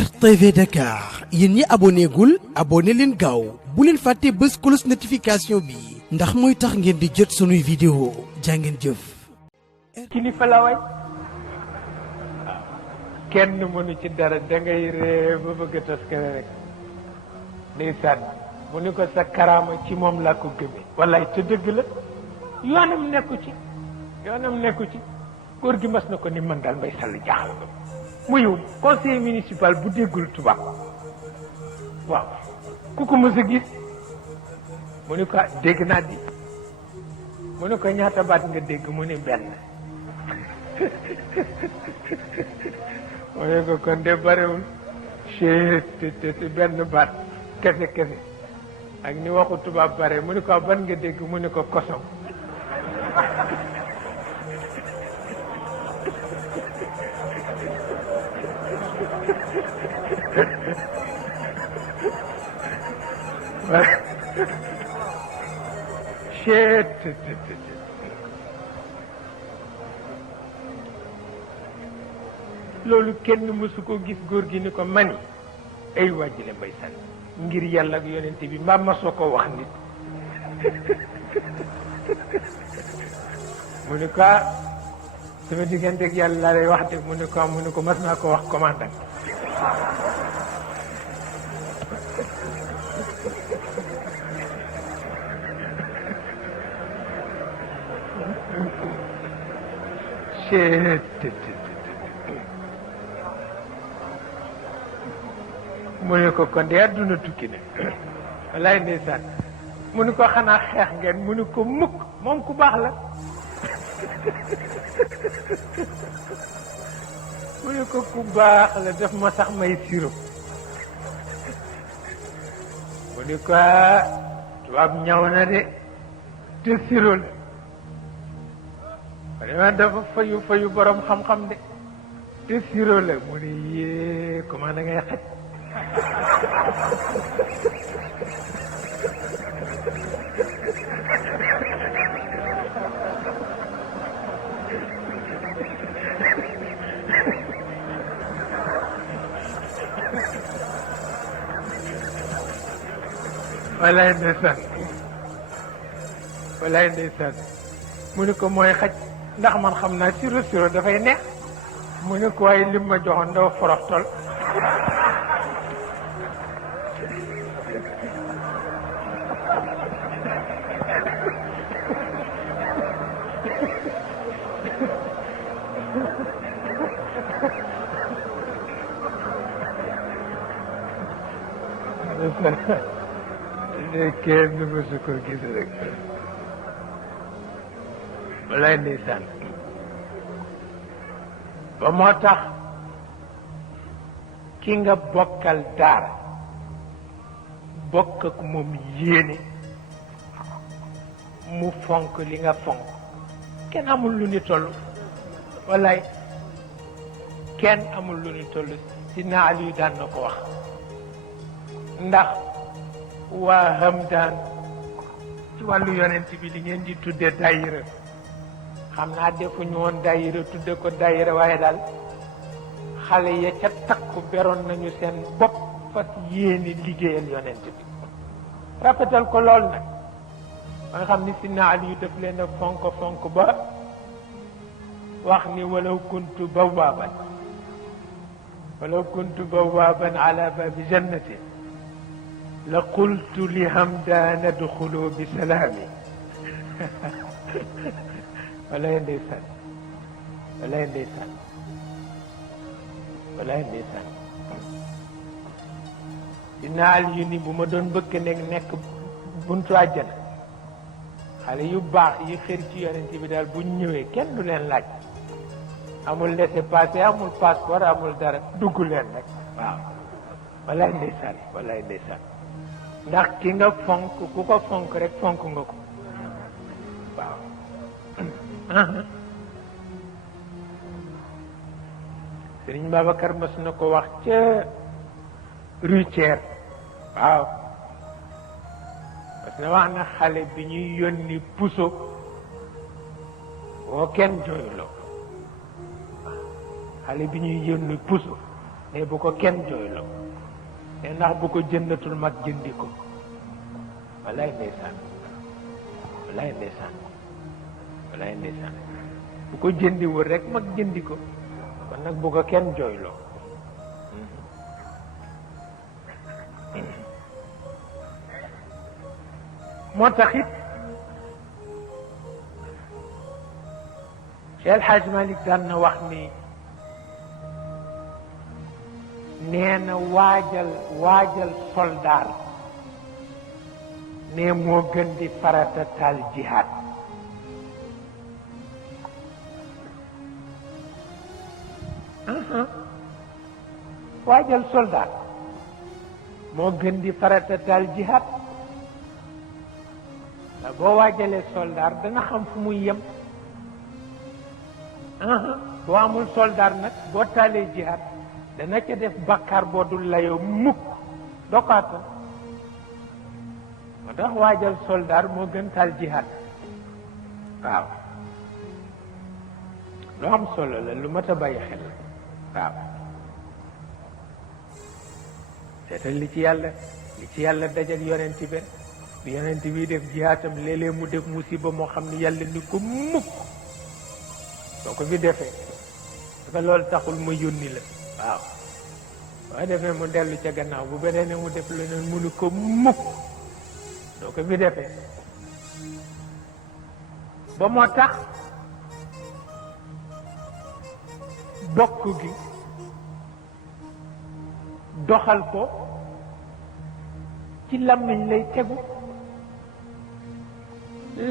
RTV Dakar yéen ñi abonné gul abonné leen gaaw bu leen fàtte bës cloche notification bi ndax mooy tax ngeen di jot sunuy vidéo jàngeen jëf. kilifa la way kenn mënu ci dara dangay ree ba bëgg a tas kër rek ndeysaan mu ni ko sa karaama ci moom laa ko gëmee wallaay te dëgg la yoonam nekku ci góor gi mas na ko ni man daal Mbaye Sall jaaxal ko muy conseiller municipal bu déggul tubaab waaw ku ko mës a gis mu ni ko dégg naa di mu ni ko ñaata baat nga dégg mu ni benn mu ne ko kon de barewul te benn baat kese ak ni waxu tubaab bare mu ni ko ban nga dégg mu ni ko kosom loolu kenn mësu ko gis góor gi ni ko mani ay wàjjile Mbaye Sall ngir yàlla ak yonent bi mbaa ma soo ko wax nit mu ni ko sama diggante ak yàlla laa lay wax de mu ni ko mas naa ko wax commandant mu ne ko kon de àdduna tukki na wallaay ndeysaan mu ne ko xanaa xeex ngeen mu ne ko mukk moom ku baax la mu ne ko ku baax la def ma sax may siro mu ne ko tubaab ñaw na de te siro la vraiment dafa fayu borom xam-xam de te siro la mu ne yée comment da ngay xaj walaay ndeysaan mu ne ko mooy xaj ndax man xam naa siro dafay neex mu ne ko waaye lim ma joxoon dafa forox tol kenn mësu ko gis rek walaay ndeysaan ba moo tax ki nga bokkal daara bokk ak moom yéene mu fonk li nga fonk kenn amul lu ni toll walaay kenn amul lu ni toll si naal yu daan na ko wax ndax waa Hamdaan ci wàllu yonent bi li ngeen di tudde daayira xam naa defuñu woon daayira tudde ko daayira waaye daal xale ya ca takku beroon nañu seen bopp fas yéene liggéeyal yonent bi rafetal ko lool nag ba nga xam ni si naal yu def leen a fonk ba wax ni walaw kuntu bawaaban ala babi jannati la qultu li Hamdaan adxulu bi salaami walaay ndeysaan dina al yu ni bu ma doon bëgg nekk buntu àjjana xale yu baax yi xër ci yonent bi daal bu ñëwee kenn du leen laaj amul laissez-passer amul passeport amul dara dugg leen rek waaw walaay ndeysaan ndax ki nga fonk ku ko fonk rek fonk nga ko waaw Sëriñ Babacar mas na ko wax ca Rue Thiers waaw parce que wax na xale bi ñuy yónni puso woo kenn jooyloo xale bi ñuy yónni puso ne bu ko kenn jooyloo ne ndax bu ko jëndatul mag jëndi ko walaay ndeysaan walaay ndeysaan walaay ndeysaan bu ko jëndiwul rek mag jëndi ko kon nag bu ko kenn jooyloo moo tax it Cheikh El Hadj Malick daan na wax ni nee na waajal soldaar ne moo gën di farata taal jihaad waajal soldaar moo gën di farata taal jihaad ndax boo waajalee soldaar dana xam fu muy yem boo amul soldaar nag boo taalee jihaad dana ca def bakkaar boo dul layoo mukk doo ko attan moo tax waajal soldaar moo gën taal jihaad waaw lu am solo la lu mat a bàyyi xel waaw seetal li ci yàlla dajal yonent bi bi yonent bi def jihaatam léeg-léeg mu def musiba moo xam ne yàlla ni ko mukk soo ko fi defee parce que loolu taxul ma yónni la waaw waaye defee mu dellu ca gannaaw bu beneen ne mu def leneen mu ni ko mukk soo ko fi defee ba moo tax bokk gi doxal ko ci làmmiñ lay tegu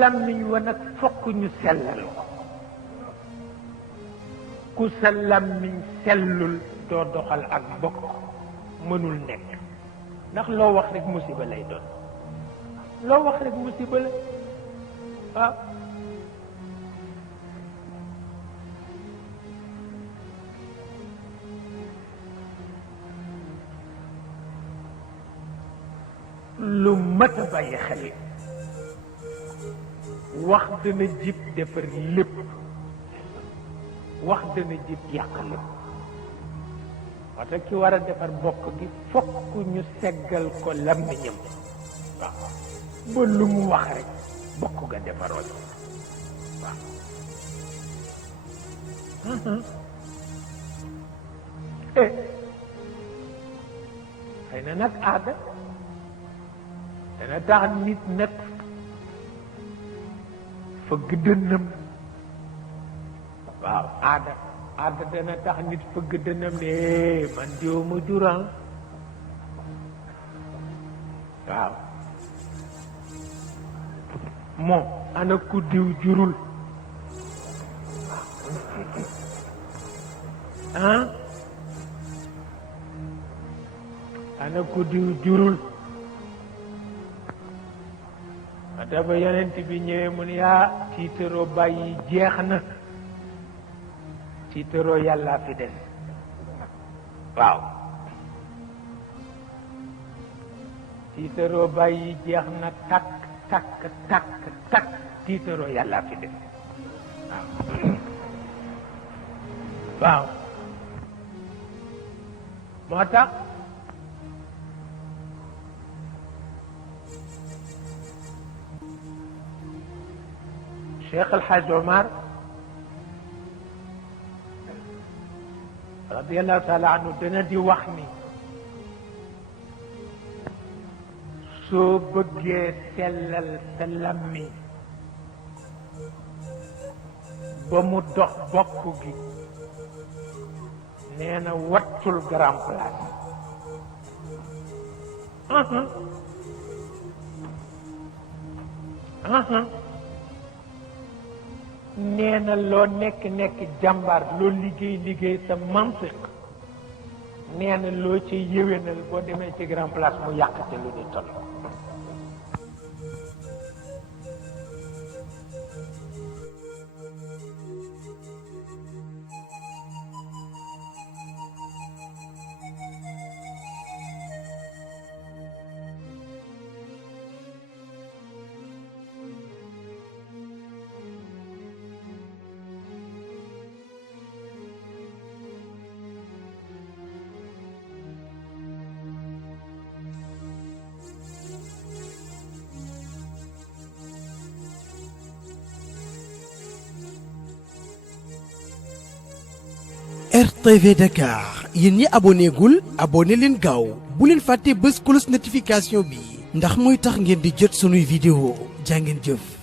làmmiñ wa nag fokk ñu sellal ko ku sa làmmiñ sellul doo doxal ak bokk mënul nekk ndax loo wax rek musiba lay doon loo wax rek musiba la waaw lu mat a bàyyi xel wax dana jib defar lépp wax dana jib yàq lépp wata ki war a defar bokk gi fokk ñu seggal ko làmmiñam waaw ba lu mu wax rek bokk ga defaroo ci waaw xëy na nag aada dana tax nit nag fëgg dënnam waaw aada dana tax nit fëgg dënnam ne man diw ma juran waaw moom ana ku diw jurul ah ana ku diw jurul dafa yonent bi ñëwee mu ne yaa tiitaroo bàyyi jeex na tiitaroo yàlla fi des waaw tiitaroo bàyyi jeex na takk tiitaroo yàlla fi des waaw moo tax Cheikh El Hadj Omar radiallahu taala anhu dana di wax ni soo bëggee sellal sa làmmiñ ba mu dox bokk gi nee na wattul grand place nee na loo nekk jàmbaar loo liggéey sa mantiq nee na loo ci yéwénal boo demee ci grand place mu yàqate lu ni toll TV Dakar yéen ñi abonné gul abonné leen gaaw bu leen fàtte bës cloche notification bi ndax mooy tax ngeen di jot sunuy vidéo jàngeen jëf.